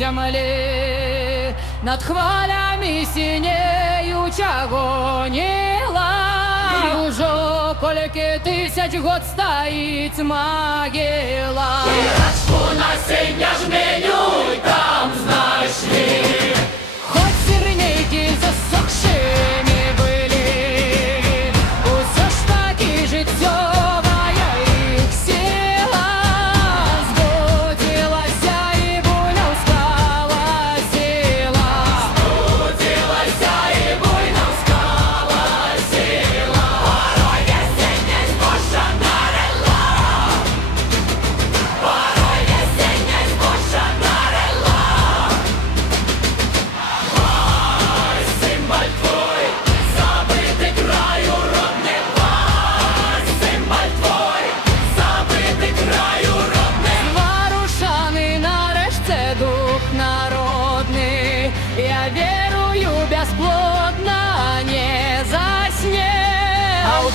землі, над хвалями синеюча гоніла. Уже кольки тисяч год стоїть могила. Ірачку насіння жменю й там знайшли. Хоть сірники засохшими были, усё ж таки життєвая їх сила. Збудилася і буйно встала сила. Збудилася і буйно встала сила. Порой весення збожжя нарила. Порой весення збожжя нарила. Ой, символ твой, забитий краю родний. Ой, символ твой, забитий краю родний. Варушаний нарешті дух народний, я вірую безплотно не засне. А у